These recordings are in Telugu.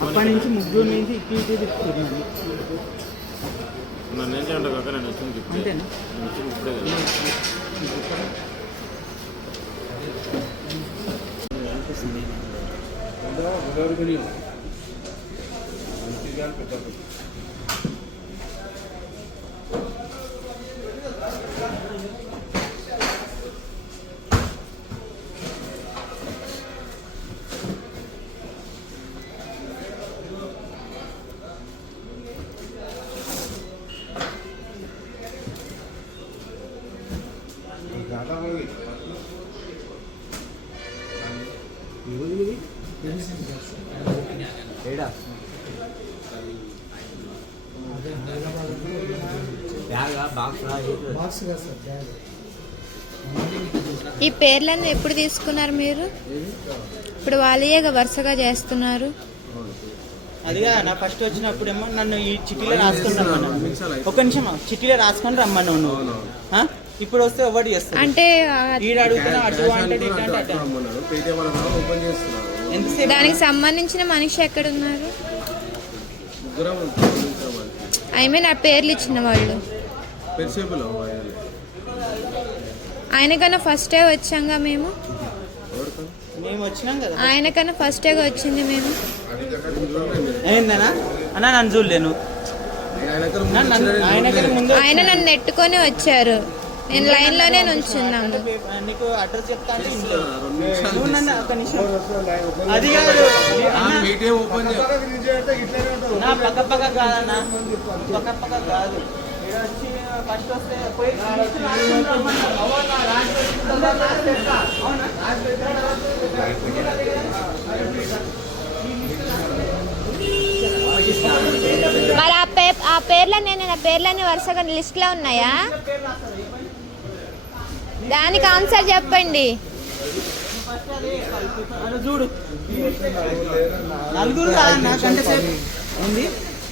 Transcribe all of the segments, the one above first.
అప్పటి నుంచి ముగ్గురు నుంచి ఇప్పుడు తిప్పుతున్నాను నన్ను ఏం చేయండి కాక నేను వచ్చింది చెప్తే అంతేనా ఇప్పుడే అనిపిస్తుంది పెద్ద పెద్ద ఈ పేర్లను ఎప్పుడు తీసుకున్నారు మీరు ఇప్పుడు వాళ్ళేగా వరుసగా చేస్తున్నారు అదిగా నా ఫస్ట్ వచ్చినప్పుడేమో నన్ను ఈ చిట్టీలో రాసుకొని రమ్మన్నాను ఒక నిమిషం. చిట్టీలో రాసుకొని రమ్మన్నావు నువ్వు? ఇప్పుడు వస్తే ఎవరు చేస్తాడు? అంటే ఆ, ఈడు అడుగుతున్నా అటు అంటే ఇటు అంటే అటు ఓపెన్ చేస్తున్నాను ఎంతసేపు దానికి సంబంధించిన మనిషి ఎక్కడున్నారు? ముగ్గురం ఐ మీన్ ఆ పేర్లు ఇచ్చిన వాళ్ళు. పెరిసేపులో ఆయనకన్నా ఫస్టే వచ్చాంగా మేము? మేము వచ్చినాం కదా. ఆయనకన్నా ఫస్టే వచ్చింది మేము? అన్న నన్ను చూడలేను ఆయన ముందే ఆయన నన్ను నెట్టుకొని వచ్చారు. నేను లైన్లోనే నుంచున్నాను. నీకు అడ్రస్ చెప్తా అది కాదు నా పక్క పక్క కాదన్నా. పక్క పక్క కాదు. ఫస్ట్ వస్తే పోయి? మరి ఆ పే ఆ పేర్లన్నీ నా పేర్లన్నీ వరుసగా లిస్ట్లో ఉన్నాయా? దానికి ఆన్సర్ చెప్పండి.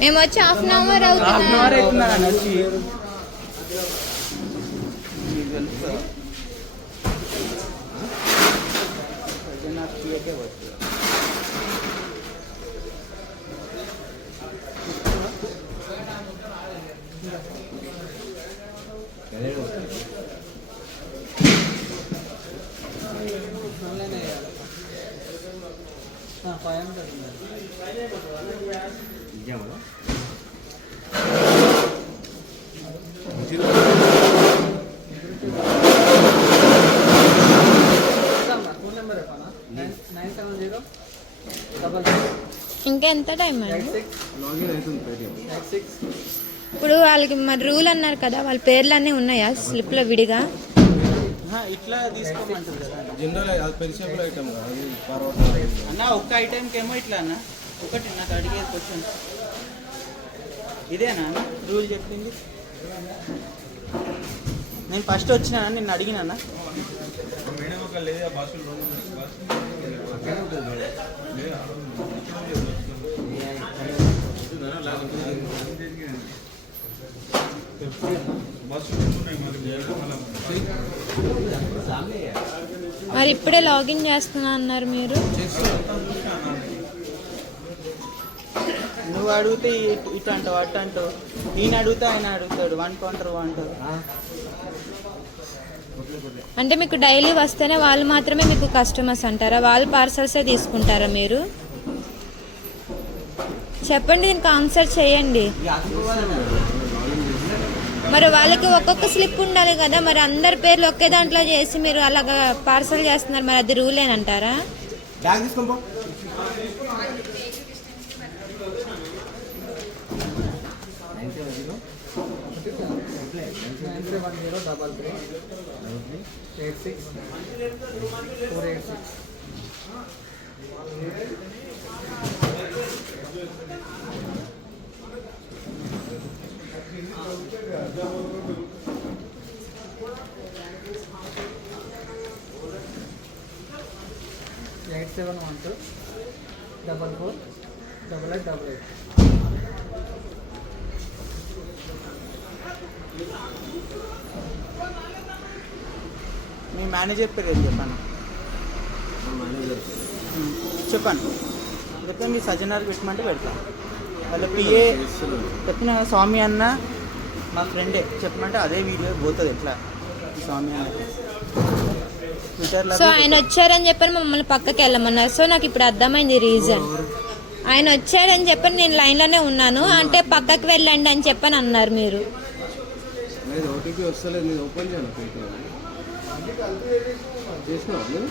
మేము వచ్చి హాఫ్ అన్ అవర్ అవుతుంది అన్న ఇంకా ఎంత టైం అండి? ఇప్పుడు వాళ్ళకి మరి రూల్ అన్నారు కదా వాళ్ళ పేర్లన్నీ ఉన్నాయా స్లిప్లో విడిగా? ఇట్లా తీసుకోమంటారు కదా అన్న. జనరల్ అది పెరిసేపుల్ ఐటమ్ కదా అది అన్న ఒక్క ఐటెంకి ఏమో ఇట్లా అన్న ఒకటి నాకు అడిగేది క్వశ్చన్ ఇదేనా అన్న రూల్ చెప్పింది నేను ఫస్ట్ వచ్చినా నిన్ను అడిగినా మరి ఇప్పుడే లాగిన్ చేస్తున్నా అన్నారు మీరు. నువ్వు అడిగితే ఇటు అంటావు అటు అంటావు. ఈయన అడిగితే ఆయన అడుగుతాడు. వన్ కౌంటర్ అంటారు అంటే మీకు డైలీ వస్తేనే వాళ్ళు మాత్రమే మీకు కస్టమర్స్ అంటారా? వాళ్ళు పార్సల్సే తీసుకుంటారా మీరు? చెప్పండి దీనికి ఆన్సర్ చేయండి. మరి వాళ్ళకి ఒక్కొక్క స్లిప్ ఉండాలి కదా మరి అందరి పేర్లు ఒకే దాంట్లో చేసి మీరు అలాగా పార్సల్ చేస్తున్నారు మరి అది రూలేనంటారా బ్యాగ్ తీసుకో eight seven one two double four double eight double eight. మీ మేనేజర్ పేరు ఏం చెప్పాను చెప్తే మీ సజ్జనారు పెట్టమంటే పెడతా. వాళ్ళ పిఏ చెప్పిన స్వామి అన్న మా ఫ్రెండే చెప్పమంటే అదే వీడియో పోతుంది ఎట్లా? స్వామి ట్విట్టర్లో సో ఆయన వచ్చారని చెప్పని మమ్మల్ని పక్కకి వెళ్ళమన్నారు. సో నాకు ఇప్పుడు అర్థమైంది రీజన్ ఆయన వచ్చాడని చెప్పని నేను లైన్లోనే ఉన్నాను. అంటే పక్కకి వెళ్ళండి అని చెప్పని అన్నారు మీరు. లేదు ఓటీపీ వస్తలేదు. నేను ఓపెన్ చేయను పేటిఎం చేసినావా నువ్వు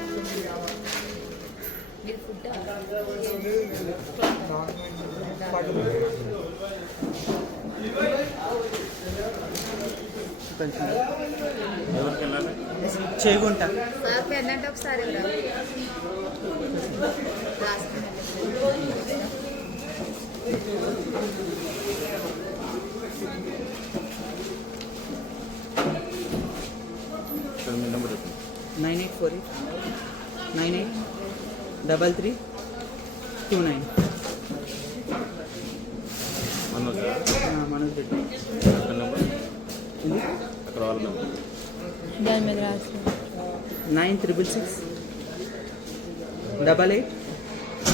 వెళ్ళాలి చేయకుంటా ఒకసారి nine eight four eight. Nine eight double three two nine. Manoj Manoj Reddy. అక్కడ నెంబర్ వాళ్ళ దాని మీద రాసి nine triple six double eight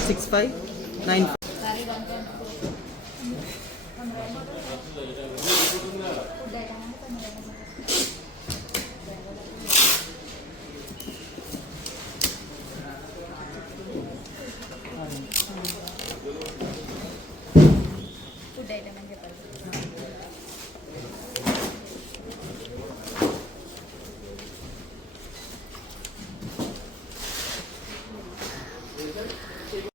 six five nine food item అని చెప్పాలి.